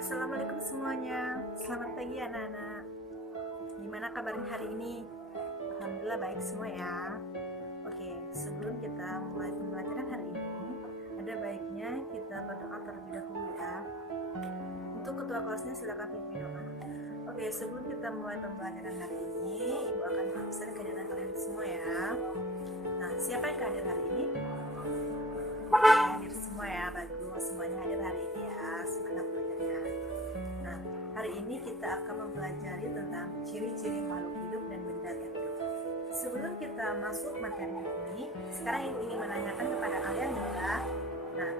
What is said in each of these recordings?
Assalamualaikum semuanya. Selamat pagi anak-anak. Gimana kabarnya hari ini? Alhamdulillah baik semua ya. Oke, sebelum kita mulai pembelajaran hari ini, ada baiknya kita berdoa terlebih dahulu ya. Untuk ketua kelasnya silakan pimpin doa. Oke, sebelum kita mulai pembelajaran hari ini, Ibu akan mengucapkan kehadiran kalian semua ya. Nah, siapa yang hadir hari ini? Hadir semua ya, bagus. Semuanya hadir hari ini ya. Semangat belajarnya. Nah, hari ini kita akan mempelajari tentang ciri-ciri makhluk hidup dan benda hidup. Sebelum kita masuk materi ini, sekarang Ibu ingin menanyakan kepada kalian ya. Nah,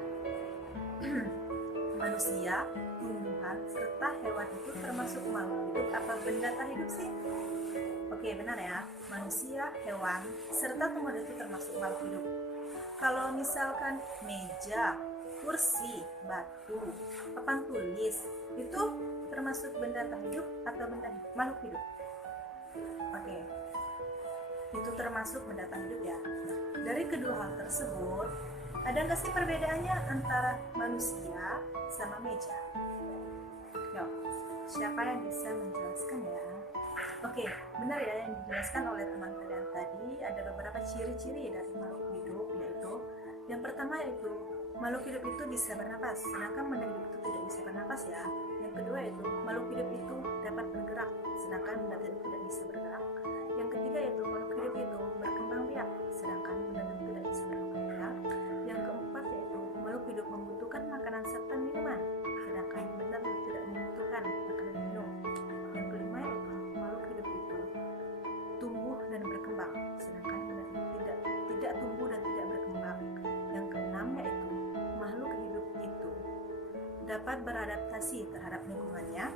manusia, tumbuhan, serta hewan itu termasuk makhluk hidup apa benda tak hidup sih? Oke, benar ya. Manusia, hewan, serta tumbuhan itu termasuk makhluk hidup. Kalau misalkan meja, kursi, batu, papan tulis, itu termasuk benda tak hidup atau benda makhluk hidup? Oke, itu termasuk benda tak hidup ya. Dari kedua hal tersebut, ada nggak sih perbedaannya antara manusia sama meja? Yuk, siapa yang bisa menjelaskan ya? Oke, benar ya yang dijelaskan oleh teman kalian tadi. Ada beberapa ciri-ciri dari makhluk hidup, yaitu yang pertama yaitu makhluk hidup itu bisa bernapas, sedangkan benda hidup itu tidak bisa bernapas ya. Yang kedua yaitu makhluk hidup itu dapat bergerak, sedangkan benda hidup tidak bisa bergerak. Yang ketiga yaitu makhluk hidup itu berkembang biak, sedangkan benda hidup tidak bisa berkembang biak. Yang keempat yaitu makhluk hidup membutuhkan makanan serta minuman, sedangkan benda hidup tidak membutuhkan makanan dan minum. Yang kelima yaitu makhluk hidup itu tumbuh dan berkembang, sedangkan benda hidup tidak tumbuh dan tidak berkembang. Yang keenam yaitu makhluk hidup itu dapat beradaptasi terhadap lingkungannya,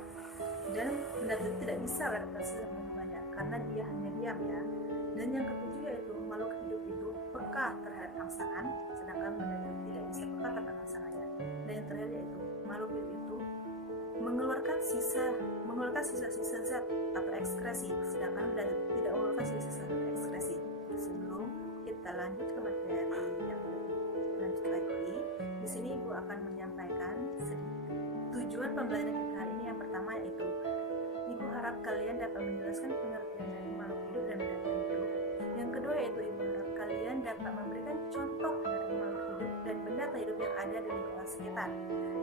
dan benda hidup tidak bisa beradaptasi terhadap lingkungannya karena dia hanya diam ya. Dan yang ketujuh yaitu makhluk hidup itu peka terhadap rangsangan, sedangkan benda hidup tidak bisa peka terhadap rangsangannya. Dan yang terakhir yaitu makhluk hidup itu mengeluarkan sisa-sisa zat atau ekskresi, sedangkan benda hidup tidak mengeluarkan sisa-sisa ekskresi. Sebelum kita lanjut ke materi yang lebih lanjut lagi, di sini Ibu akan menyampaikan sedikit tujuan pembelajaran kita hari ini. Yang pertama yaitu Ibu harap kalian dapat menjelaskan pengertian dari makhluk hidup dan benda hidup. Yang kedua yaitu Ibu harap kalian dapat memberikan contoh dari makhluk hidup dan benda hidup yang ada di lingkungan sekitar.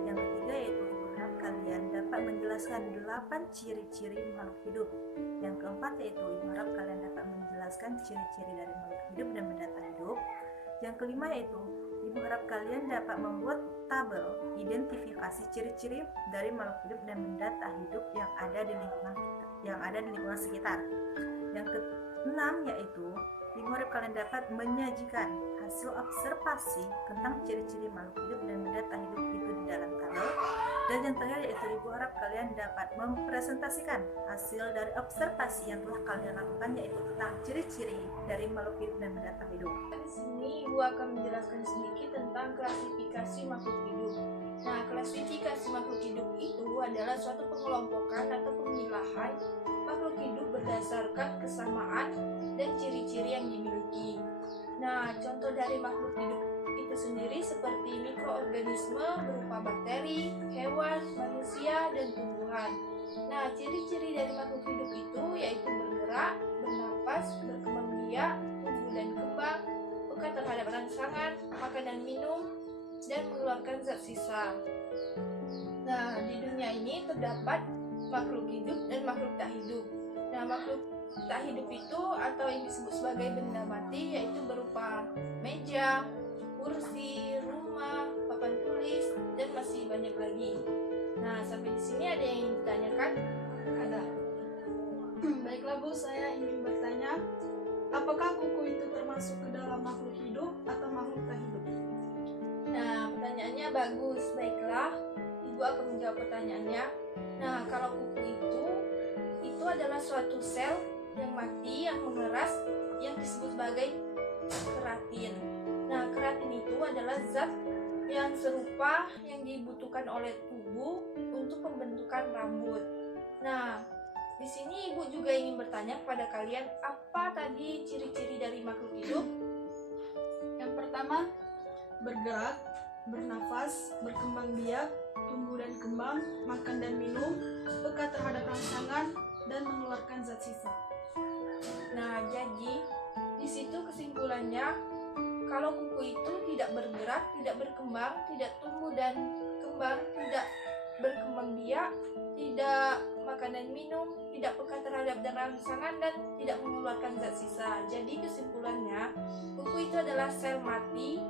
Yang ketiga yaitu Ibu harap kalian dapat menjelaskan 8 ciri-ciri makhluk hidup. Yang keempat yaitu Ibu harap kalian dapat menjelaskan ciri-ciri dari makhluk hidup dan benda hidup. Yang kelima yaitu Ibu harap kalian dapat membuat tabel identifikasi ciri-ciri dari makhluk hidup dan benda tak hidup yang ada di lingkungan sekitar. Yang keenam yaitu Ibu harap kalian dapat menyajikan hasil observasi tentang ciri-ciri makhluk hidup dan benda tak hidup itu di dalam tabel. Dan yang terakhir yaitu Ibu harap kalian dapat mempresentasikan hasil dari observasi yang telah kalian lakukan, yaitu tentang ciri-ciri dari makhluk hidup dan benda tak hidup. Di sini Ibu akan menjelaskan sedikit tentang klasifikasi makhluk hidup. Nah, klasifikasi makhluk hidup itu adalah suatu pengelompokan atau pemilahan makhluk hidup berdasarkan kesamaan dan ciri-ciri yang dimiliki. Nah, contoh dari makhluk hidup itu sendiri seperti mikroorganisme berupa bakteri, hewan, manusia, dan tumbuhan. Nah, ciri-ciri dari makhluk hidup itu yaitu bergerak, bernapas, berkembang biak, tumbuh dan kembang, peka terhadap rangsangan, makan dan minum, dan mengeluarkan zat sisa. Nah, di dunia ini terdapat makhluk hidup dan makhluk tak hidup. Nah, makhluk tak hidup itu atau yang disebut sebagai benda mati yaitu berupa meja, kursi, rumah, papan tulis, dan masih banyak lagi. Nah, sampai di sini ada yang ingin ditanyakan? Ada. Baiklah Bu, saya ingin bertanya, apakah kuku itu termasuk ke dalam makhluk hidup atau makhluk tak hidup? Nah, pertanyaannya bagus. Baiklah, Ibu akan menjawab pertanyaannya. Nah, kalau kuku itu adalah suatu sel yang mati yang mengeras yang disebut sebagai keratin. Nah, keratin itu adalah zat yang serupa yang dibutuhkan oleh tubuh untuk pembentukan rambut. Nah, di sini Ibu juga ingin bertanya kepada kalian, apa tadi ciri-ciri dari makhluk hidup? Yang pertama, bergerak, bernafas, berkembang biak, tumbuh dan kembang, makan dan minum, peka terhadap rangsangan, dan mengeluarkan zat sisa. Nah, jadi di situ kesimpulannya kalau kuku itu tidak bergerak, tidak berkembang, tidak tumbuh dan kembang, tidak berkembang biak, tidak makan dan minum, tidak peka terhadap rangsangan, dan tidak mengeluarkan zat sisa. Jadi kesimpulannya, kuku itu adalah sel mati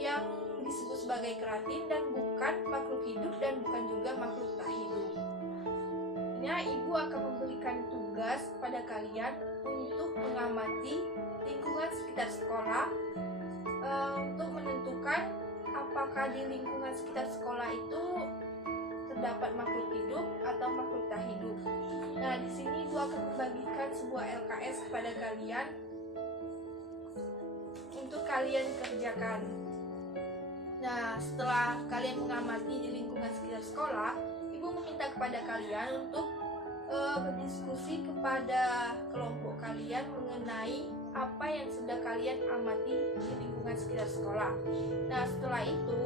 yang disebut sebagai keratin dan bukan makhluk hidup dan bukan juga makhluk tak hidup. Ibu akan memberikan tugas kepada kalian untuk mengamati lingkungan sekitar sekolah untuk menentukan apakah di lingkungan sekitar sekolah itu terdapat makhluk hidup atau makhluk tak hidup. Nah, di sini Ibu akan membagikan sebuah LKS kepada kalian untuk kalian kerjakan. Nah, setelah kalian mengamati di lingkungan sekitar sekolah, Ibu meminta kepada kalian untuk berdiskusi kepada kelompok kalian mengenai apa yang sudah kalian amati di lingkungan sekitar sekolah. Nah, setelah itu,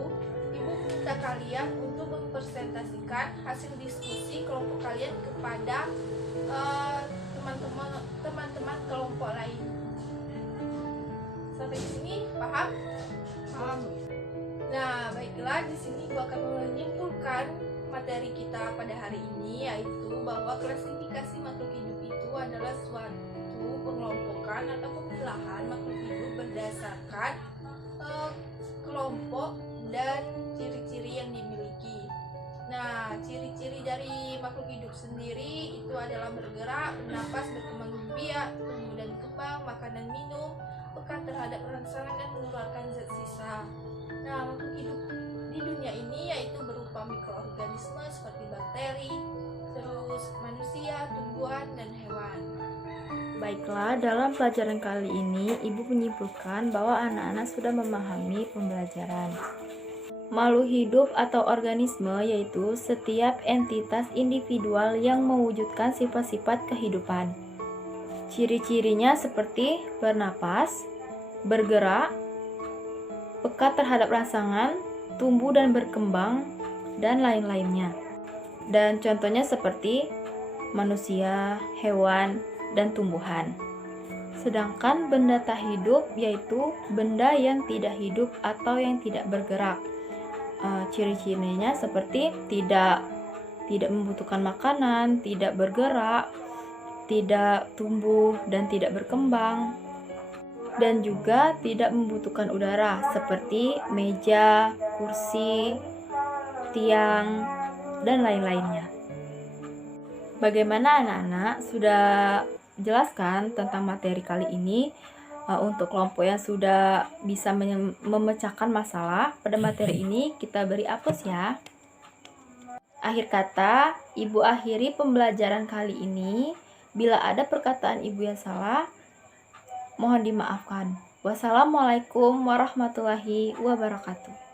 Ibu meminta kalian untuk mempresentasikan hasil diskusi kelompok kalian kepada teman-teman kelompok lain. Sampai di sini paham? Paham? Nah, baiklah, di sini Ibu akan menyimpulkan materi kita pada hari ini, yaitu bahwa klasifikasi makhluk hidup itu adalah suatu pengelompokan atau pemilahan makhluk hidup berdasarkan kelompok dan ciri-ciri yang dimiliki. Nah, ciri-ciri dari makhluk hidup sendiri itu adalah bergerak, bernapas, berkembang biak, tumbuh dan kembang, makan dan minum, peka terhadap rangsangan, dan mengeluarkan zat sisa. Nah, makhluk hidup di dunia ini yaitu berupa mikroorganisme seperti bakteri, terus manusia, tumbuhan, dan hewan. Baiklah, dalam pelajaran kali ini Ibu menyimpulkan bahwa anak-anak sudah memahami pembelajaran. Makhluk hidup atau organisme yaitu setiap entitas individual yang mewujudkan sifat-sifat kehidupan. Ciri-cirinya seperti bernapas, bergerak, peka terhadap rangsangan, tumbuh dan berkembang, dan lain-lainnya. Dan contohnya seperti manusia, hewan, dan tumbuhan. Sedangkan benda tak hidup yaitu benda yang tidak hidup atau yang tidak bergerak. Ciri-cirinya seperti tidak membutuhkan makanan, tidak bergerak, tidak tumbuh dan tidak berkembang, dan juga tidak membutuhkan udara seperti meja, kursi, tiang, dan lain-lainnya. Bagaimana anak-anak? Sudah jelaskan tentang materi kali ini? Untuk kelompok yang sudah bisa memecahkan masalah pada materi ini, kita beri applaus ya. Akhir kata, Ibu akhiri pembelajaran kali ini. Bila ada perkataan Ibu yang salah, mohon dimaafkan. Wassalamualaikum warahmatullahi wabarakatuh.